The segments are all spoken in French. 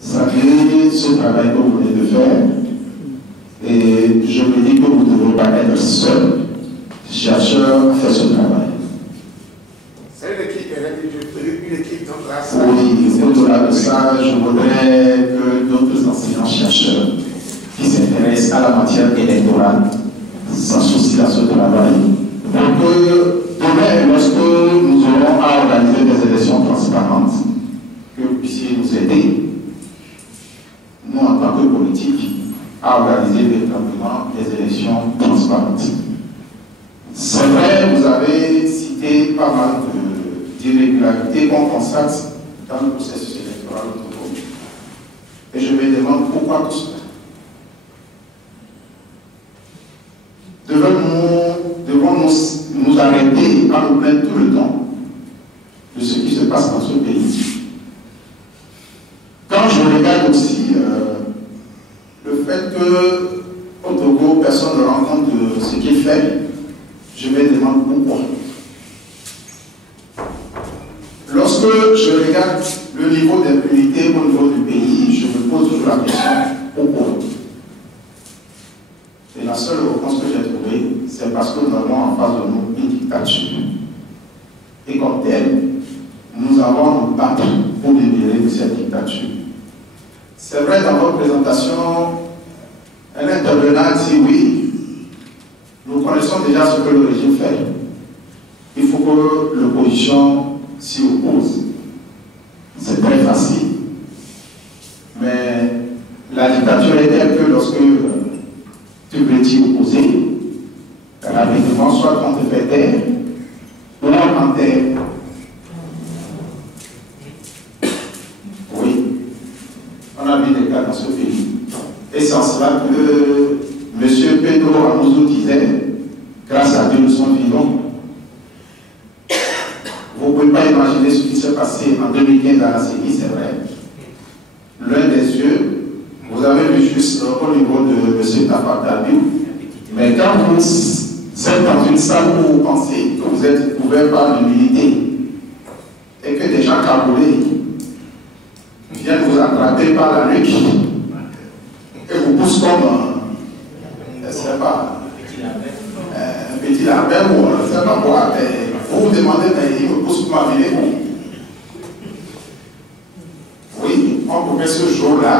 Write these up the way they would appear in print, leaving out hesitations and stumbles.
saluer ce travail que vous venez de faire. Et je me dis que vous ne devez pas être seul chercheur à faire ce travail. C'est une équipe dans classe. Oui, au-delà de ça, je voudrais que d'autres enseignants-chercheurs qui s'intéressent à la matière électorale s'associent à ce travail. Pour que demain, lorsque nous aurons à organiser des élections transparentes, que vous puissiez nous aider, nous en tant que politique, à organiser véritablement des élections transparentes. C'est vrai, vous avez cité pas mal d'irrégularités qu'on constate dans le processus électoral au Togo. Et je me demande pourquoi tout cela. Devons-nous arrêter à nous plaindre tout le temps de ce qui se passe dans ce pays? Quand je regarde aussi le fait qu'au Togo, personne ne rend compte de ce qu'il fait, je me demande pourquoi. Lorsque je regarde le niveau d'impunité au niveau du pays, je me pose toujours la question pourquoi. Et la seule réponse que j'ai trouvée, c'est parce que nous avons en face de nous une dictature. Et comme telle, nous avons à nous battre pour libérer de cette dictature. C'est vrai, dans votre présentation, un intervenant dit oui, nous connaissons déjà ce que le régime fait. Il faut que l'opposition s'y oppose. C'est très facile. Mais la dictature est telle que lorsque tu veux t'y opposer, rapidement, soit on te fait taire, ou on t'enterre. Oui. On a vu des cas dans ce pays. Et c'est en cela que M. Pedro Amouzou disait, grâce à Dieu nous sommes vivants. Vous ne pouvez pas imaginer ce qui s'est passé en 2015 à la CENI, c'est vrai. L'un des yeux, vous avez vu juste au niveau de M. Tafardabiou, mais quand vous êtes dans une salle où vous pensez que vous êtes couvert par l'humilité et que des gens cagoulés viennent vous attraper par la nuque et vous poussent comme, je ne sais pas, un petit lapin ou je ne sais pas quoi, mais vous vous demandez, mais il me pousse pour m'amener où? Oui, on pouvait ce jour-là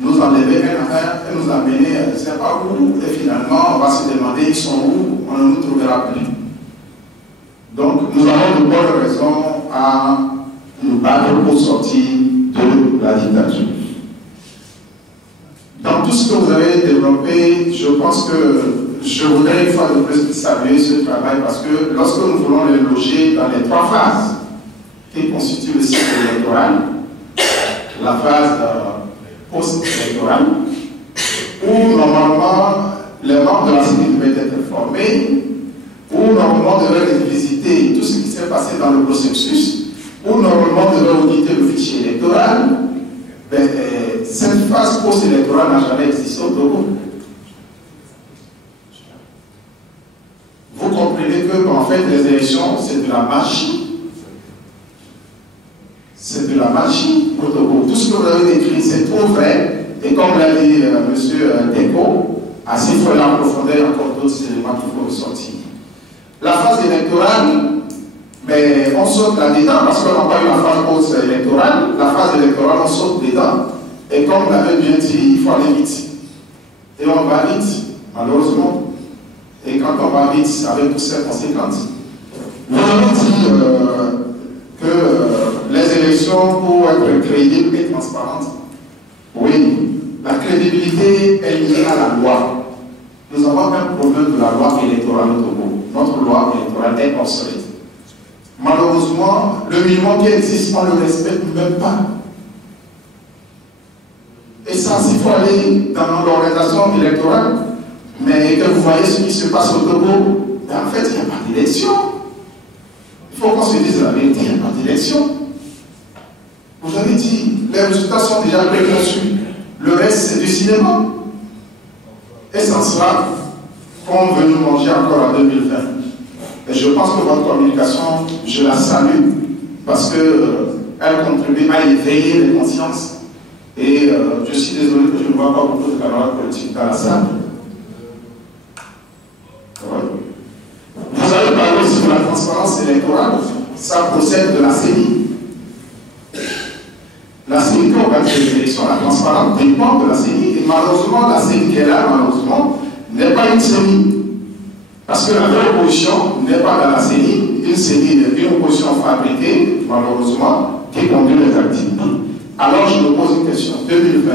nous enlever un affaire et nous amener, je ne sais pas où, et finalement on va se demander ils sont où, on ne nous trouvera plus. Donc nous avons de bonnes raisons à nous battre pour sortir de la dictature. Dans tout ce que vous avez développé, je pense que je voudrais une fois de plus saluer ce travail parce que lorsque nous voulons les loger dans les trois phases qui constituent le cycle électoral, la phase post-électorale, où normalement les membres de la CENI devaient être formés, où normalement on devait visiter tout ce qui s'est passé dans le processus, où normalement on devait auditer le fichier électoral. Mais cette phase post-électorale n'a jamais existé au Togo. Vous comprenez que, en fait, les élections, c'est de la magie. C'est de la magie au Togo. Tout ce que vous avez décrit, c'est trop vrai. Et comme l'a dit M. Deco, assez faut la profondeur, encore d'autres éléments qu'il faut ressortir. La phase électorale, mais on saute là-dedans parce qu'on n'a pas eu la phase post-électorale. La phase électorale, on saute dedans. Et comme vous l'avez bien dit, il faut aller vite. Et on va vite, malheureusement. Et quand on va vite, avec toutes ces conséquences. Vous avez dit que les élections, pour être crédibles et transparentes, oui, la crédibilité est liée à la loi. Nous avons un problème de la loi électorale au Togo. Notre loi électorale est obsolète. Malheureusement, le minimum qui existe, on ne le respecte même pas. Et ça, s'il faut aller dans l'organisation électorale, mais que vous voyez ce qui se passe au Togo, ben en fait, il n'y a pas d'élection. Il faut qu'on se dise la vérité, il n'y a pas d'élection. Vous avez dit, les résultats sont déjà préconçus. Le reste, c'est du cinéma. Et sans cela, qu'on veut nous manger encore en 2020. Et je pense que votre communication, je la salue, parce qu'elle contribue à éveiller les consciences Et je suis désolé que je ne vois pas beaucoup de camarades politiques dans la salle. Vous avez parlé aussi de la transparence électorale. Ça procède de la CENI. La CENI qui organise les élections, la transparence dépend de la CENI. Et malheureusement, la CENI qui est là, malheureusement, n'est pas une CENI. Parce que la vraie opposition n'est pas dans la CENI. Une CENI est une opposition fabriquée, malheureusement, qui conduit les activités. Alors je me pose une question. 2020.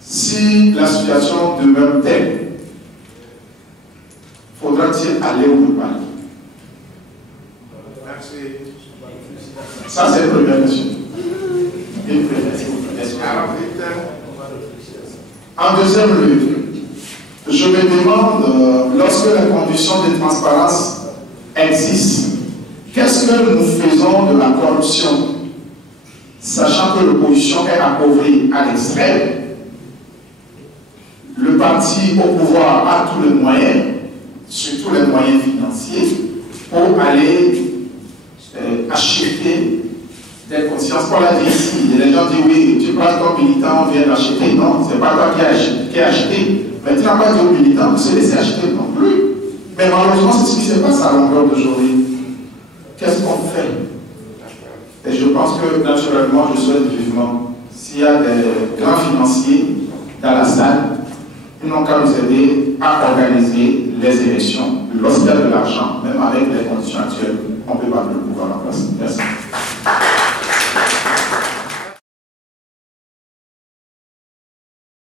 Si la situation demeure telle, faudra-t-il aller ou ne pas aller? Ça, c'est la première question. Une première question. En deuxième lieu, je me demande, lorsque les conditions de transparence existent, qu'est-ce que nous faisons de la corruption, sachant que l'opposition est appauvrie à l'extrême, le parti au pouvoir a tous les moyens, surtout les moyens financiers, pour aller acheter des consciences. Pour la vie ici, les gens disent oui, tu parles comme militant, on vient d'acheter. Non, ce n'est pas toi qui as acheté. Mais tu n'as pas dit aux militants de se laisser acheter non plus. Mais malheureusement, c'est ce qui se passe à longueur de journée. Qu'est-ce qu'on fait? Et je pense que naturellement, je souhaite vivement, s'il y a des grands financiers dans la salle, ils n'ont qu'à nous aider à organiser les élections. Lorsqu'il y a de l'argent, même avec les conditions actuelles, on peut battre le pouvoir en place. Merci.